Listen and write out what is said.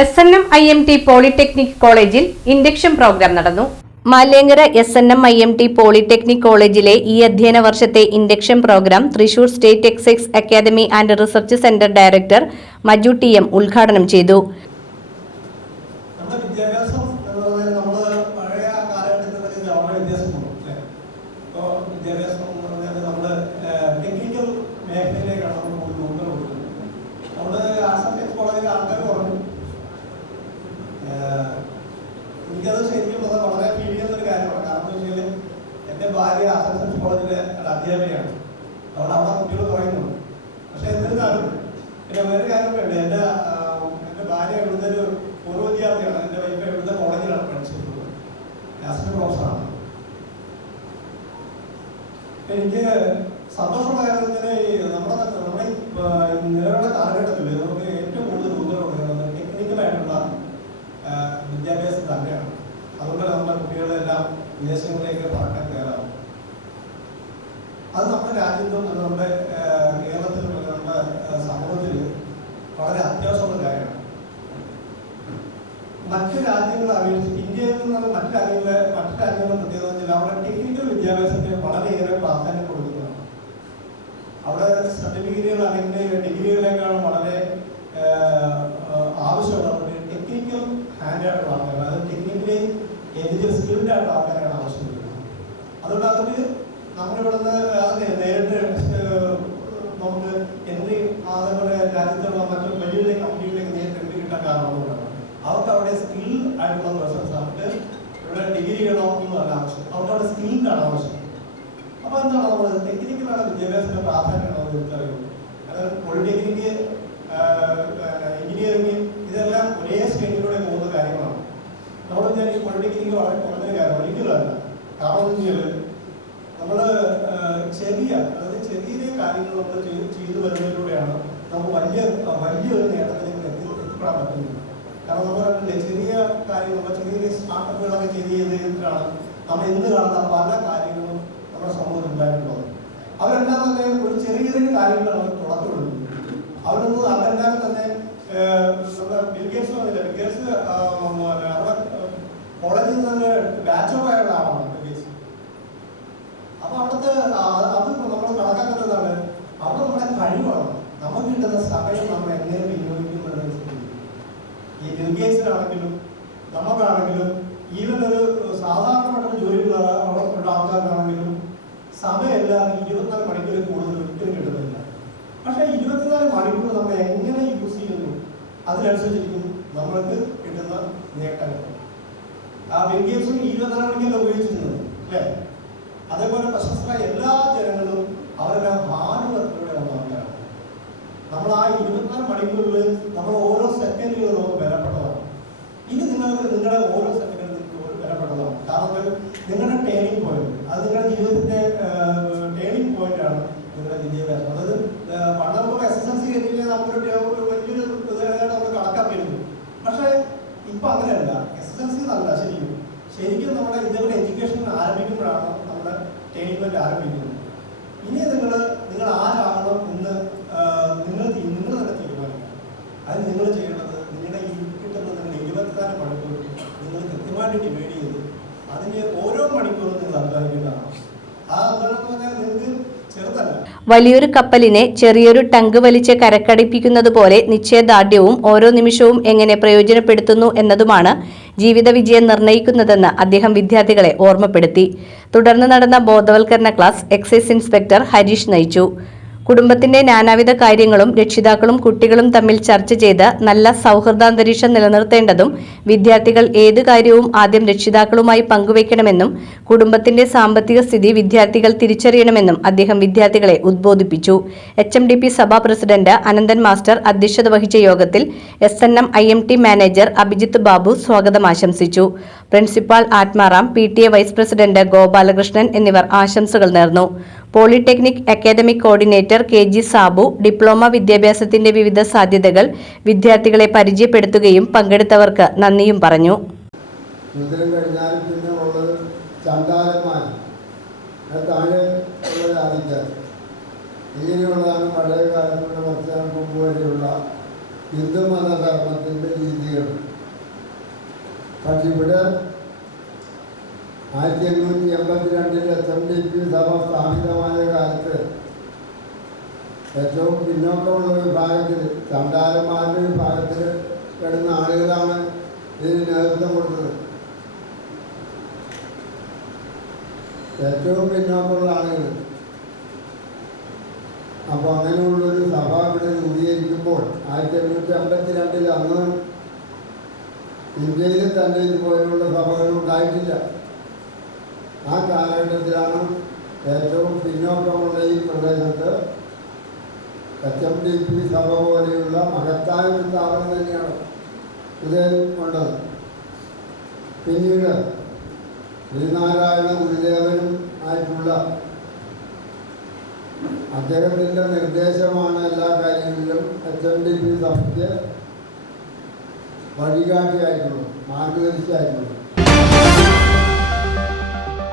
SNM IMT polytechnic കോളേജിൽ induction programme നടന്നു. Maliankara SNM IMT polytechnic കോളേജിലെ ഈ അധ്യയന വർഷത്തെ induction programme Thrissur state excise academy and research centre director Maju TM ഉദ്ഘാടനം ചെയ്തു. എനിക്കത് ശരിക്കും വളരെ ഫീൽ ചെയ്യുന്ന ഒരു കാര്യമാണ്. കാരണം എന്ന് വെച്ചാൽ എൻ്റെ ഭാര്യ ആസൻസ് കോളേജിലെ അധ്യാപികയാണ്. അവിടെ കുട്ടികൾ പറയുന്നുണ്ട്. പക്ഷെ എന്നിരുന്നാലും പിന്നെ വേറെ കാര്യമൊക്കെ ഉണ്ട്. എൻ്റെ ഭാര്യ ഇവിടുത്തെ ഒരു പൂർവ്വ വിദ്യാർത്ഥിയാണ്. എൻ്റെ വൈഫ് ഇവിടുത്തെ കോളേജിലാണ് പഠിച്ചിട്ടുള്ളത്. അസിസ്റ്റന്റ് പ്രൊഫസറാണ്. എനിക്ക് സന്തോഷമുള്ള കാര്യം നമ്മുടെ നിലവിലുള്ള കാലഘട്ടത്തിൽ നമുക്ക് ഏറ്റവും കൂടുതൽ ഊന്നൽ കൊടുക്കുന്നത് ടെക്നിക്കലായിട്ടുള്ള വിദ്യാഭ്യാസം തന്നെയാണ്. അതുകൊണ്ട് നമ്മുടെ കുട്ടികളെല്ലാം വിദേശങ്ങളിലേക്ക് പറക്കാൻ കയറാം. അത് നമ്മുടെ രാജ്യത്തും നമ്മുടെ കേരളത്തിലും നമ്മുടെ സമൂഹത്തിൽ വളരെ അത്യാവശ്യമുള്ള കാര്യമാണ്. മറ്റു രാജ്യങ്ങളെ അപേക്ഷിച്ച് ഇന്ത്യയിൽ നിന്നുള്ള മറ്റു രാജ്യങ്ങളെ പ്രത്യേകത വെച്ചാൽ അവിടെ ടെക്നിക്കൽ വിദ്യാഭ്യാസത്തിന് വളരെയേറെ പ്രാധാന്യം കൊടുക്കുന്നതാണ്. അവിടെ സർട്ടിഫിക്കറ്റുകൾ അല്ലെങ്കിൽ ഡിഗ്രികളെക്കാളും വളരെ ആവശ്യമുള്ള ടെക്നിക്കൽ ഹാൻഡായിട്ടുള്ള ആൾക്കാർ, അത് ടെക്നിക്കലി സ്കിൽഡ് ആയിട്ടുള്ള ആൾക്കാരാണ് ആവശ്യപ്പെടുന്നത്. അതുകൊണ്ട് അതിന് നമ്മളിവിടുന്ന് നേരിട്ട് നമുക്ക് എൻട്രി അതേപോലെ രാജ്യത്തുള്ള മറ്റു വലിയ വലിയ കമ്പനികളിലേക്ക് നേരിട്ട് എൻട്രി കിട്ടാൻ കാരണമാണ്. അവർക്ക് അവിടെ സ്കിൽ ആയിട്ടുള്ള പേഴ്സൺസ്, അവർക്ക് ഇവിടെ ഡിഗ്രികളോ ഒന്നും അല്ല ആവശ്യം, അവർക്ക് അവിടെ സ്കിൽഡാണ് ആവശ്യം. അപ്പോൾ എന്താണ് നമ്മൾ ടെക്നിക്കലാണ് വിദ്യാഭ്യാസത്തിന്റെ പ്രാധാന്യം നമ്മൾ തിരിച്ചറിയുന്നത്. അതായത് പോളിടെക്നിക്ക്, എഞ്ചിനീയറിംഗ് ഇതെല്ലാം ഒരേ ശ്രേണിയിലൂടെ പോകുന്ന കാര്യങ്ങളാണ്. നമ്മൾ വിചാരിക്കും പോളിടെക്നിക്ക് വളരെ കുറഞ്ഞൊരു കാര്യമാണ്. ഒരിക്കലുമല്ല. കാരണം എന്ന് വെച്ചാൽ നമ്മൾ ചെറിയ കാര്യങ്ങൾ നമ്മൾ ചെയ്തു വരുന്നതിലൂടെയാണ് നമുക്ക് വലിയൊരു നേട്ടത്തിലേക്ക് എത്തിപ്പെടാൻ പറ്റുന്നത്. കാരണം നമ്മൾ ചെറിയ കാര്യങ്ങൾ, ചെറിയ സ്റ്റാർട്ടപ്പുകളൊക്കെ ചെയ്തിട്ടാണ് നമ്മൾ ഇന്ന് കാണുന്ന പല കാര്യങ്ങളും നമ്മുടെ സമൂഹത്തിൽ ഉണ്ടായിട്ടുള്ളത്. അവരെല്ലാം തന്നെ ഒരു ചെറിയ കാര്യങ്ങൾ അവർ തുടക്കമിടുന്നു. അവരെല്ലാം തന്നെ ബിൽഗേറ്റ്സ് വന്നില്ല. ബിൽഗേറ്റ്സ് അവിടെ കോളേജിൽ നിന്ന് ബാച്ച് ഓഫ് ആയുള്ള ആളാണ് ബിൽഗേറ്റ്സ്. അപ്പൊ അവിടുത്തെ അത് നമ്മൾ കണക്കാക്കുന്നതാണ് അവിടെ നമ്മുടെ കഴിവാണ്. നമുക്ക് കിട്ടുന്ന സമയം നമ്മൾ എങ്ങനെ വിനിയോഗിക്കുന്നത്. ഈ ബിൽഗേറ്റ്സിനാണെങ്കിലും നമുക്കാണെങ്കിലും ഈവൻ ഒരു സാധാരണപ്പെട്ട ജോലിയുള്ള ആൾക്കാർക്കാണെങ്കിലും സമയമെല്ലാം 24 മണിക്കൂർ കൂടുതൽ ഒരിക്കലും കിട്ടുന്നില്ല. പക്ഷെ 24 മണിക്കൂർ നമ്മൾ എങ്ങനെ യൂസ് ചെയ്യുന്നു അതിനനുസരിച്ചിരിക്കും നമ്മൾക്ക് കിട്ടുന്ന നേട്ടങ്ങൾ. ആ ബിൽഗേറ്റ്സും 24 മണിക്കൂറല്ല ഉപയോഗിച്ചിരുന്നത് അല്ലേ? അതേപോലെ പ്രശസ്തരായ എല്ലാ ജനങ്ങളും അവരെല്ലാം ഹാർഡ് വർക്കിലൂടെ വന്ന ആൾക്കാരാണ്. നമ്മൾ ആ 24 മണിക്കൂറിൽ നമ്മൾ ഓരോ സെക്കൻഡുകളും നമുക്ക് വിലപ്പെട്ടതാണ്. ഇനി നിങ്ങൾക്ക് നിങ്ങളുടെ ഓരോ സെക്കൻഡും നിങ്ങൾക്ക് വിലപ്പെട്ടതാണ്. കാരണം നിങ്ങളുടെ ടേണിംഗ് പോയിന്റ്, അത് നിങ്ങളുടെ ജീവിതത്തിന്റെ ടേണിംഗ് പോയിന്റ് ആണ് നിങ്ങളുടെ വിദ്യാഭ്യാസം. അതായത് പണ്ട് നമുക്ക് SSLC കഴിഞ്ഞാൽ നമുക്കൊരു വലിയൊരു നമ്മൾ കണക്കാക്കിയിരുന്നു. പക്ഷെ ഇപ്പൊ അങ്ങനെയല്ല. SSLC എന്നല്ല, ശരിക്കും നമ്മുടെ ഇതേപോലെ എഡ്യൂക്കേഷൻ ആരംഭിക്കുമ്പോഴാണ് നമ്മുടെ ടേണിംഗ് പോയിന്റ് ആരംഭിക്കുന്നത്. ഇനി നിങ്ങൾ ആരാകണം എന്ന് നിങ്ങൾ തന്നെ തീരുമാനിക്കണം. അത് നിങ്ങൾ ചെയ്യേണ്ടത് നിങ്ങളുടെ ഈ കിട്ടുന്ന നിങ്ങളുടെ 24 മണിക്കൂർ നിങ്ങൾ കൃത്യമായിട്ട് ഡിവൈഡ് ചെയ്ത് അതിന് ഓരോ മണിക്കൂറും നിങ്ങൾ അധ്വാനിക്കേണ്ടതാണ്. ആ അധ്വാനം എന്ന് പറഞ്ഞാൽ നിങ്ങൾക്ക് ചെറുതല്ല. വലിയൊരു കപ്പലിനെ ചെറിയൊരു ടങ്ക് വലിച്ച് കരക്കടിപ്പിക്കുന്നത് പോലെ നിശ്ചയദാർഢ്യവും ഓരോ നിമിഷവും എങ്ങനെ പ്രയോജനപ്പെടുത്തുന്നു എന്നതുമാണ് ജീവിത വിജയം നിർണ്ണയിക്കുന്നതെന്ന് അദ്ദേഹം വിദ്യാർത്ഥികളെ ഓർമ്മപ്പെടുത്തി. തുടർന്ന് നടന്ന ബോധവൽക്കരണ ക്ലാസ് എക്സൈസ് ഇൻസ്പെക്ടർ ഹരീഷ് നയിച്ചു. കുടുംബത്തിന്റെ നാനാവിധ കാര്യങ്ങളും രക്ഷിതാക്കളും കുട്ടികളും തമ്മിൽ ചർച്ച ചെയ്ത് നല്ല സൗഹൃദാന്തരീക്ഷം നിലനിർത്തേണ്ടതും വിദ്യാർത്ഥികൾ ഏത് കാര്യവും ആദ്യം രക്ഷിതാക്കളുമായി പങ്കുവയ്ക്കണമെന്നും കുടുംബത്തിന്റെ സാമ്പത്തിക സ്ഥിതി വിദ്യാർത്ഥികൾ തിരിച്ചറിയണമെന്നും അദ്ദേഹം വിദ്യാർത്ഥികളെ ഉദ്ബോധിപ്പിച്ചു. HMDP സഭാ പ്രസിഡന്റ് അനന്തൻ മാസ്റ്റർ അധ്യക്ഷത വഹിച്ച യോഗത്തിൽ SNM IMT manager Abhijith Babu സ്വാഗതം ആശംസിച്ചു. Principal Athmaram, PTA vice president Gopalakrishnan എന്നിവർ ആശംസകൾ നേർന്നു. Polytechnic academic coordinator KG Sabu diploma വിദ്യാഭ്യാസത്തിന്റെ വിവിധ സാധ്യതകൾ വിദ്യാർത്ഥികളെ പരിചയപ്പെടുത്തുകയും പങ്കെടുത്തവർക്ക് നന്ദിയും പറഞ്ഞു. ഇങ്ങനെയുള്ളതാണ് പഴയ കാലത്തുള്ള 10 മുമ്പ് വരെയുള്ള ഹിന്ദുമതധർമ്മത്തിൻ്റെ രീതികൾ. പക്ഷെ ഇവിടെ 1882 SNDP സഭ സ്ഥാപിതമായ കാലത്ത് ഏറ്റവും പിന്നോക്കമുള്ള വിഭാഗത്തിൽ, ചണ്ടാലന്മാരുടെ വിഭാഗത്തിൽ പെടുന്ന ആളുകളാണ് ഇതിന് നേതൃത്വം കൊടുത്തത്. ഏറ്റവും പിന്നോക്കമുള്ള ആളുകൾ. അപ്പോൾ അങ്ങനെയുള്ളൊരു സഭ ഇവിടെ രൂപീകരിക്കുമ്പോൾ 1852 അന്ന് ഇന്ത്യയിൽ തന്നെ ഇതുപോലെയുള്ള സഭകൾ ഉണ്ടായിട്ടില്ല. ആ കാലഘട്ടത്തിലാണ് ഏറ്റവും പിന്നോക്കമുള്ള ഈ പ്രദേശത്ത് SNDP സഭ പോലെയുള്ള മഹത്തായ ഒരു സ്ഥാപനം തന്നെയാണ് ഇത് കൊണ്ടത്. പിന്നീട് ശ്രീനാരായണ ഗുരുദേവനും ആയിട്ടുള്ള അദ്ദേഹത്തിൻ്റെ നിർദ്ദേശമാണ് എല്ലാ കാര്യങ്ങളിലും SNDP സഭയ്ക്ക് വഴികാട്ടിയായിട്ടുള്ളത്, മാർഗദർശിയായിട്ടുള്ളത്.